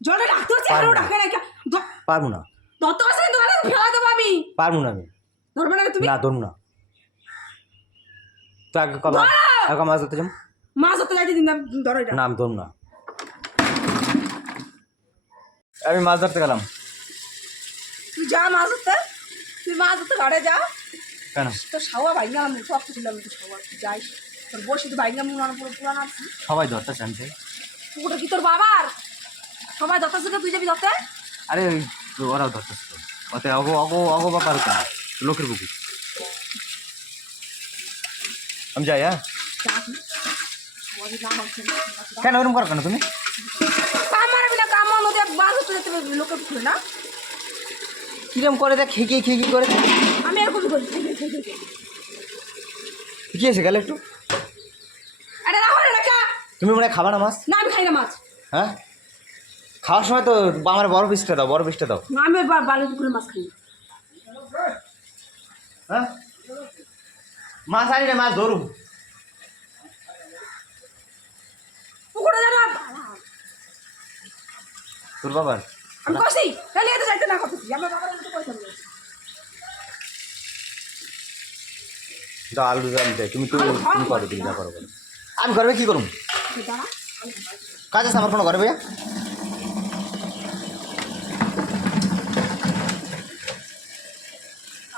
জলে ডাকতে হচ্ছে আরও ডাকে না। পারব না। দত্ত মানে ফেলা দেবো আমি পারব না আমি। ধরবে না তুমি? না ধরুন না। তো আগে কবে ধরো! আগে মাছ ধরতে যাম মাছ ধরতে যাইতে দিন না ধরো এটা। না আমি ধরুন না। আমি মাছ ধরতে গেলাম। তুই যা মাছ ধরতে তুই মাছ ধরতে ঘরে যা। কেন? তোর সাওয়া ভাই গেলাম সব কিছু সাওয়া যাই তোর বসে তো ভাই গেলাম পুরো পুরান সবাই আমি চাই। পুকুরটা কি তোর বাবার? সবাই ধরতে থেকে তুই যাবি ধরতে আরে ওরাও ধরতেছে তো ওতে অগো অগো অগো বা পারো কেন লোকের পুকুর আমি যাই হ্যাঁ। কেন ওরকম করো কেন তুমি? কাম মারবি না কাম নদী মাছ ধরতে যেতে লোকের পুকুরে না? কিরম করে দেখ খেকি খেকি করে। আমি এরকমই করি। কি আছে গেলে একটু? এটা রাখো। রে তুমি মনে খাবা না মাছ? না আমি খাই না মাছ। হ্যাঁ? খাওয়ার সময় তো আমার বড় পিসটা দাও বড় পিসটা দাও। না আমি মাছ খাই হ্যাঁ? মাছ আনি না মাছ ধরুন তোর বাবার? আমি কষি তাহলে এতে যাইতে না করতেছি। আমার বাবার আমি তো আলু দাম তুমি তো তুমি করো না। তুমি যা করো করো। আমি করবে কি করুম? কাজ আছে আমার কোনো ঘরে ভাইয়া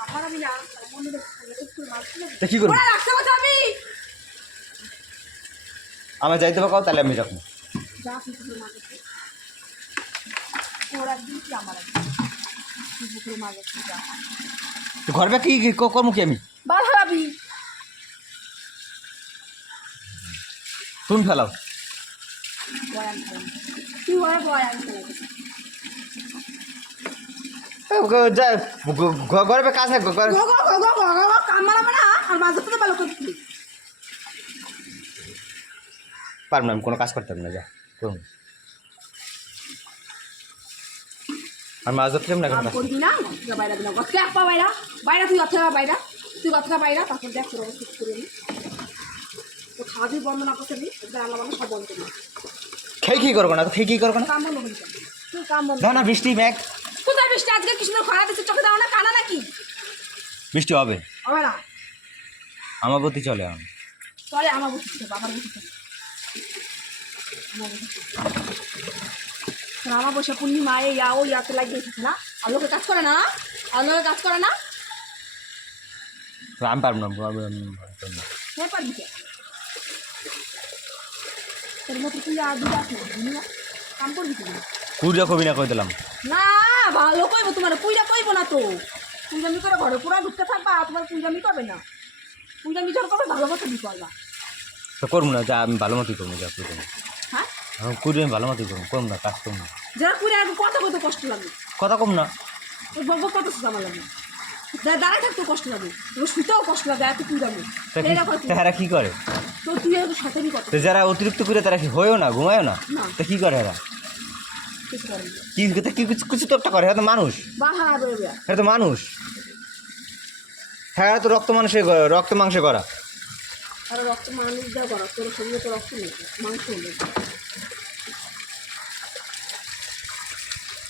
আমার আমি না মনে দেখছি মাছ কিনে তা কি করব আমার যাইতে পারো তাহলে আমি রাখব। যা তুই পুকুরে মাছ দেখছি ওর একদিন কি ঘরবে কি আমি? তুমি ফেলাও। তুই কাজ না পারব না আমি কোনো কাজ করতে পারব না যা করুন। আর মাছ ধরতে না কোনো করবি না? দিলাম বাইরা বাইরা। তুই অথবা বাইরা। তুই অথবা বাইরা তারপর দেখ তোর অবস্থা করে নি তো খাওয়া দিয়ে বন্ধ না করতে দিই সব বন্ধ করবি খেয়ে কি করব না? তো খেয়ে কি করব না? কাম বন্ধ করবি তুই কাম বন্ধ দাও না বৃষ্টি ম্যাগ কোথায় বৃষ্টি? আজকে কি সুন্দর খরা দিচ্ছে চোখে দাও না কানা নাকি? বৃষ্টি হবে। হবে না। আমার প্রতি চলে আমি চলে আমার হবে আমার বুঝতে হবে। কারণ আমার বসে পূর্ণিমা এই ইয়া ও ইয়াতে লাগিয়ে এসেছে না? আর লোকে কাজ করে না? আর লোকে কাজ করে না? আমি পারব না। কে পারবি কে? তোর মতো তুই আর দুটো কাম করবি কি? কুড়িয়া কবি না কই দিলাম। না ভালো কইব তোমার পুইরা কইব না তো। পুইরামি করে ঘরে পুরা ঢুকতে থাকবা তোমার পুইরামি করবে না। পুইরামি যখন করবে ভালো মতো দিতে পারবা তো করব না যা আমি ভালো মতোই করব যা করব হ্যাঁ? আমি কুড়ি আমি ভালো মতোই করব করব না কাজ করব না। যারা পুইরা কত কত কষ্ট লাগে। কথা কম না। বক কত জামা লাগে। দা- দাঁড়ায় থাকতেও কষ্ট লাগে শুতেও কষ্ট লাগে এত পুইরামি তা কি তারা করে? তো তুই কত যারা অতিরিক্ত করে তারা কি হয়েও না ঘুমায়ও না। তা কি করে এরা? করে কি কি কিছু কিছু তো একটা করে এরা তো মানুষ। তো মানুষ। হ্যাঁ তো রক্ত মানুষে রক্ত মাংসে করা। আর রক্ত মানুষ দেওয়া করা তোর শরীরে তো রক্ত নেই মাংস নেই।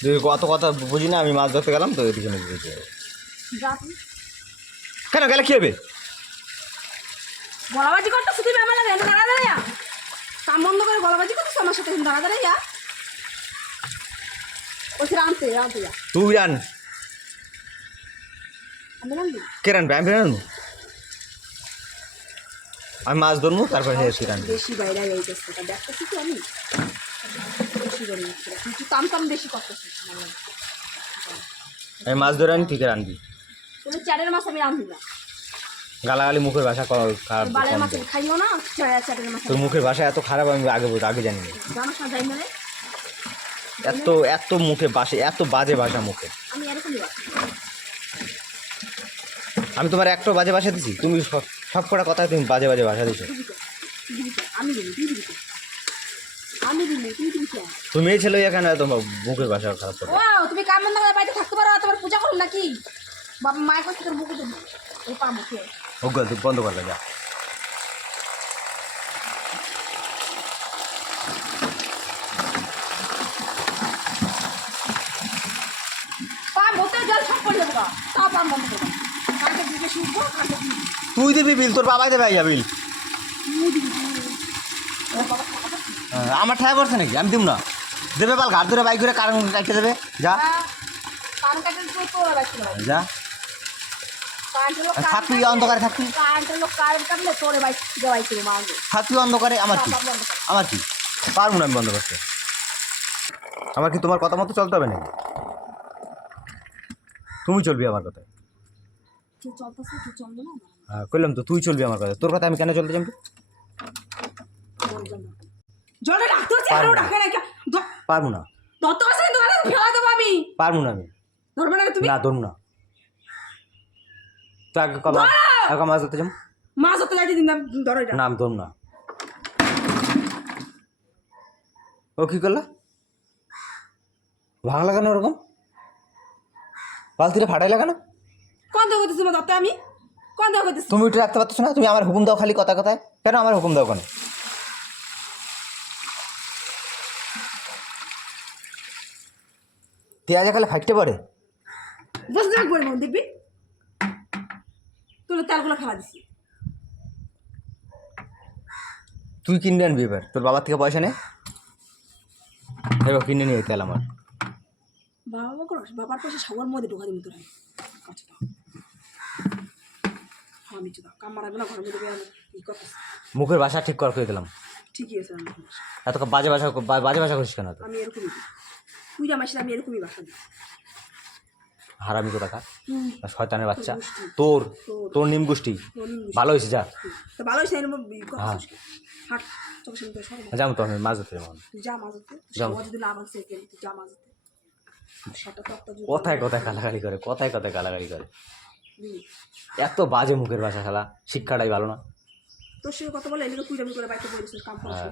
যদি অত কথা বুঝি না আমি মাছ ধরতে গেলাম তো বুঝতে হবে। কেন গেলে কি হবে? গলাবাজি করতে শুধু আমার লাগে দাঁড়া দাঁড়াইয়া কাম বন্ধ করে গলাবাজি করতেছ আমার সাথে? দাঁড়া দাঁড়াইয়া আমি রানবে আমি রানবো আমি মাছ ধরবো তারপরে তুই বেশি বাইরে দেখতেছি কি আমি। কাম কাম বেশি আমি মাছ ধরে আনি ঠিক রানবি তুমি চারের মাছ আমি রান্ধি না। গালাগালি মুখের ভাষা খারাপ বালের মাছ খাইও না চারের মাছ তোর মুখের ভাষা এত খারাপ আমি আগে বল- আগে জানি না। এত এত মুখে বাসে এত বাজে ভাষা মুখে। আমি বাস তোমার একটা বাজে ভাষা দিছি? তুমি সব কটা কথায় তুমি বাজে বাজে ভাষা দিছো। তুমি এই ছেলে এখানে তোমার মুখের ভাষা খারাপ করে। ও তুমি কাম বন্ধ করে বাড়িতে থাকতে পারো? তোমার পূজা করুন নাকি? বাবা মায়ের কাছে মুখে দেবো। ওই পা মুখে। অজ্ঞ তুই বন্ধ করলে যা। তুই দিবি বিল তোর বাবাই দেবে আইয়া বিল। হ্যাঁ, আমার ঠেয়া করছে নাকি? আমি দিব না। দেবে পাল ঘাট ধরে বাইক ধরে কারণ কাটতে দেবে। যা। যা। কারেন্টের লোক থাক তুই অন্ধকারে থাক তুই। কারেন্টের লোক কারেন্ট কাটলে তোরে বাইক দেওয়াই ছিল মারবে থাক তুই অন্ধকারে আমার কি? আমার কি? পারব না আমি বন্ধ করতে। আমার কি তোমার কথা মতো চলতে হবে নাকি? তুমি চলবি আমার না? হ্যাঁ করলাম তো তুই চলবি আমার কথা তোর কথা আমি কেন চলতে দ- পারব না। পারব না। আমি। ধরবে না না ধরবো না। তো আগে কবা আগে মাছ ধরতে মাছ ধরতে যাইতে দিন ধরো এটা। না আমি ধরবো না। ও কি করলা? ভালো লাগানো ওরকম? বালতিটা ফাটাই লাগানো কোন দেওয়া করতেছি তোমার দত্ত আমি? কোন করতেছি? তুমি উঠে রাখতে পারছ না? তুমি আমার হুকুম দাও খালি কথা কথায়। কেন আমার হুকুম দাও কেন? পেঁয়াজে খালি ফাইটতে পারে? বসে দেখ বলে মন দেখবি। তোর তেলগুলো ফেলা দিছি। তুই কিনে আনবি এবার? তোর বাবার থেকে পয়সা নে। এবার কিনে নিয়ে তেল আমার। বাবা করো বাবার পাশে সবার মধ্যে ঢোকা দিবি তোরা। আচ্ছা দাও। হ্যাঁ আমি কাম মারাবে না ঘরের মধ্যে ই কথা মুখের ভাষা ঠিক কর করে দিলাম। ঠিকই আছে এত বাজে ভাষা বাজে ভাষা করিস কেন আমি এরকমই মাসে আমি এরকমই বাসা দিই হারামি কোথা খা হুম। শয়তানের বাচ্চা। তোর তোর। নিম গোষ্ঠী। ভালো হয়েছে যা। তো ভালো হয়েছে এরকম হ্যাঁ। তো আমি মাছ ধরতে যা মাছ ধরতে। যা মাছ ধরতে। কথায় কথায় গালাগালি করে কথায় কথায় গালাগালি করে। এত বাজে মুখের ভাষা খেলা শিক্ষাটাই ভালো না। তোর সঙ্গে কথা বলে করে বাইকে বলেছিস কাম হ্যাঁ।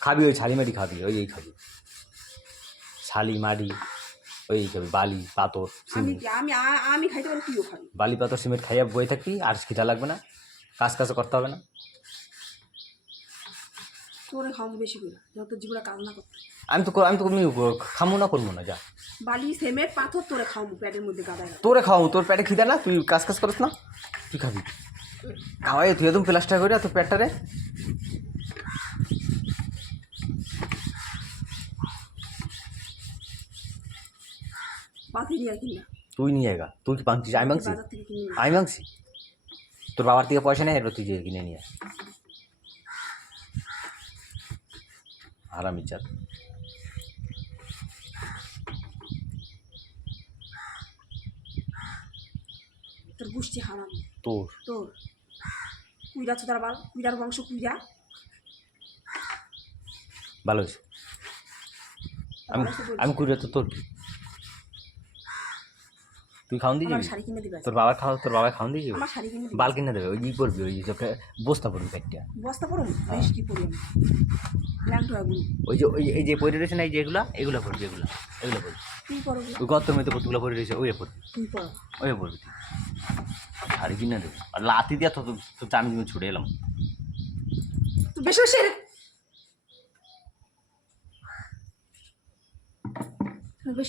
খাবি ওই ছালি মাটি খাবি ওই এই খাবি। ছালি মাটি ওই খাবি বালি পাথর আমি আমি আমি খাইতে পারি তুইও খাবি। বালি পাথর সিমেন্ট খাইয়া বই থাকবি আর খিদা লাগবে না। কাজ কাজ করতে হবে না। তোরে খাওয়াবো বেশি করে যত জীবনে কাজ না করতে। আমি তো কর- আমি তো আমি খামো না করব না যা। বালি সিমেন্ট পাথর তোরে খাওয়াবো প্যাটের মধ্যে গাদায় তোরে খাওয়াবো তোর পেটে খিদা না? তুই কাজ কাজ করিস না? তুই খাবি। খাওয়াই তুই একদম প্লাস্টার করে তোর কিনা। তুই নিয়ে গা। তুই কি পাংছিস আমি মাংছি আমি মাংছি তোর বাবার থেকে পয়সা নেই এবার তুই কিনে নিয়ে আয়। তোর গোষ্ঠী হারাম। তোর। তোর। কুইরা চোদার বাল কুইরার বংশ কুইরা। ভালো হয়েছে। আমি আমি কুড়ি তো তোর? তুই খাওয়ান দিয়ে যাবি? শাড়ি কিনে দিবে তোর বাবা খাওয়া তোর বাবা খাওয়ান দিয়ে যাবি? আমার শাড়ি কিনে বাল কিনে দেবে ওই ই করবি ওই যে বস্তা পড়বি একটা বস্তা পড়ো কি পড়ি আমি ল্যাংটোরা গুলো। ওই যে ওই এই যে পরে রয়েছে না এই যেগুলা এগুলো? পড়বি এগুলো এগুলো পড়বি ওই গর্তের মধ্যে কতগুলো পরে রয়েছে ওই পড়বি ওই পড়বি শাড়ি কিনে দেবো। আর লাতি দিয়া তো তো আমি কিন্তু ছুটে এলাম। তুই বেশি বেশি বেশি